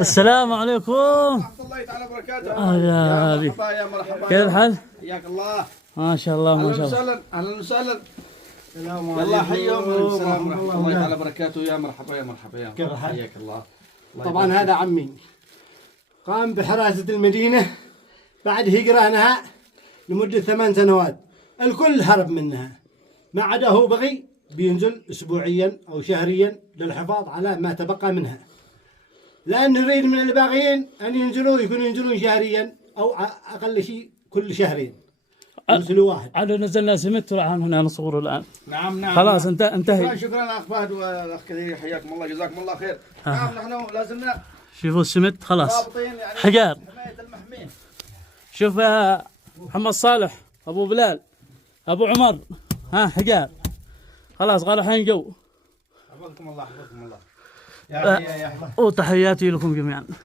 السلام عليكم. ورحمة الله تعالى وبركاته. يا مرحبا يا مرحبا. كيف الحال؟ حياك الله. ما شاء الله ما شاء الله. اهلا وسهلا اهلا وسهلا. السلام عليكم. الله حيهم. السلام ورحمة الله وبركاته. تعالى وبركاته. يا مرحبا يا مرحبا يا كيف الحال؟ حياك الله. طبعا هذا عمي قام بحراسة المدينة بعد هجرانها لمدة 8 سنوات. الكل هرب منها ما عدا هو بغي بينزل أسبوعيا أو شهريا للحفاظ على ما تبقى منها، لأن نريد من الباغيين أن ينزلون شهريا أو أقل شيء كل شهرين ينزلوا واحد. عاد نزلنا سمت وراح هنا نصور الآن. نعم خلاص انتهي. شكرا أخ فهد والأخ كثير، حياكم الله جزاكم الله خير. نعم نحن لازمنا شوفوا السمت خلاص رابطين يعني حجار. حماية المحمين. شوف يا محمد صالح ابو بلال ابو عمر، ها حجار خلاص قالوا حين جو. حفظكم الله حفظكم الله. يا وتحياتي لكم جميعا.